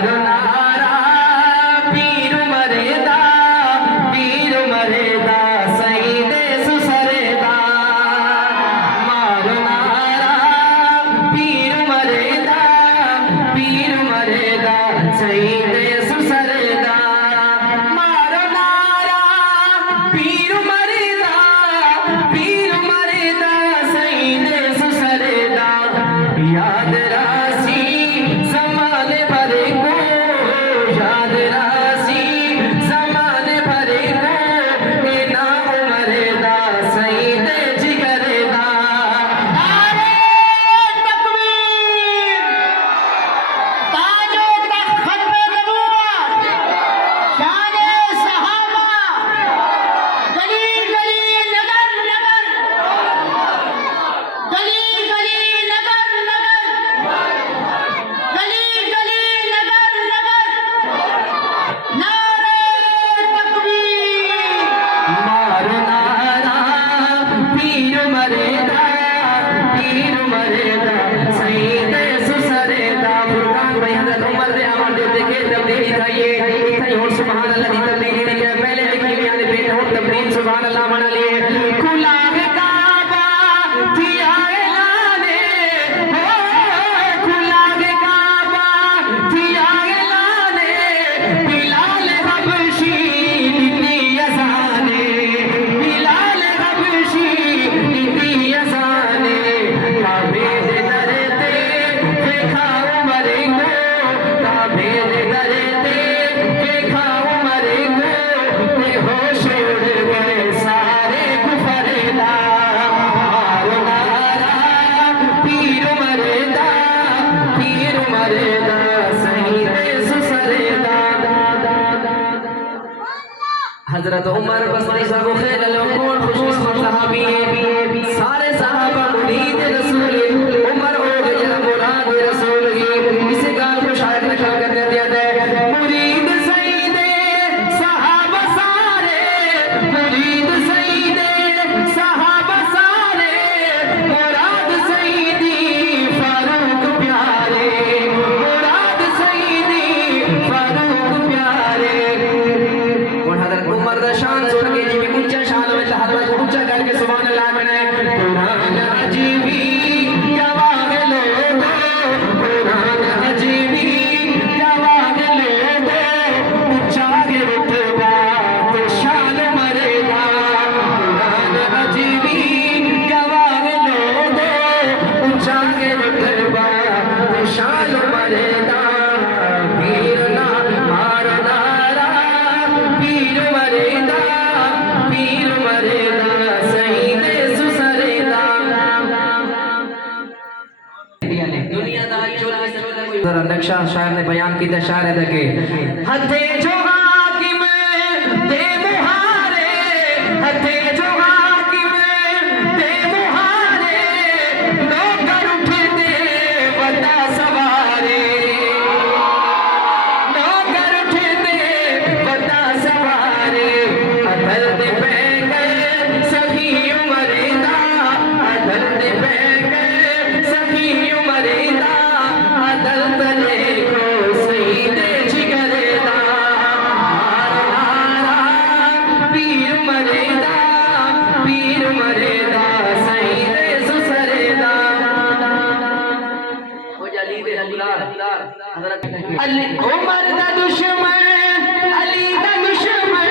मारो नारा पीर मरेदा सईदे सुसरेदा मारो नारा पीर मरेदा सईदे सुसरेदा मारो नारा पीर मरेदा सईदे सुसरेदा याद रासी ज़माने भरे को याद रासी ज़माने भरे को ए ना उमरेदा सईदे जिगरेदा नारे तकबीर ताजो तख्त खत्म नबूवत शाने सहाबा गली गली नगर नगर गली गली नगर नगर गली गली नगर नगर नारे तकबीर मारो नारा पीर मरेदा सईदे सुसरेदा फुरकान भाई हज़रत उमर दे आमद देखे तब्दीली था ये और सुभान अल्लाह दी तब्दीली नहीं है पहले लिखी हुई आने पे और तब्दील सुभान अल्लाह बना लिए खुला है काबा थी आएलाने हो खुला है काबा थी आएलाने बिलाल हबशी दी अज़ाने बिलाल हबशी दी अज़ाने काबे दे दरे ते देखा उमरे को काबे दे दरे ते देखा उमरे को ते होश उड़ गए सारे कुफरेदा मारो नारा पीर मरेदा सईदे सुसरेदा हजरत उमर बसरी साहब खैर लोगों खुशकिस्मत सहाबी सारे सहाबा मुरीद रसूल उमर हो गया मुराद रसूल इस गाल को शायद नकल करने दिया दे मुरीद सईदे सहाबा सारे मुरीद सईदे सहाबा सारे मुराद सईदी फारूक प्यारे मुराद सईदी फारूक प्यारे और हज़रत उमर दा शान सुन के जी भी ऊंचा शान में हाथ में ऊंचा करके सुभान अल्लाह बनाए कुरान अजीबी गवाह लोगो कुरान अजीबी गवाह लोगो ऊंचा के रुतबा तो शान मरेगा कुरान अजीबी गवाह लोगो ऊंचा के रुतबा तो शान मरेगा पीर ना मारो नारा पीर मरेदा सईदे सुसरेदा दुनियादार जरा नक्शा शायर ने बयान किया शायर है कि हथे जो हाकिम दे मुहारे हथे जो हाकिम दे मुहारे नौकर उठते बता सवारे नौकर उठते बता सवारे अदल दे पे गए सभी उमरेदा अदल दे पे गए सभी उमरेदा अदल तले को सईदे जिगरेदा मारो नारा पीर मरेदा सईदे सुसरेदा हो जली दे अल्लाह हज़रत अली उमर दा दुश्मन अली दा दुश्मन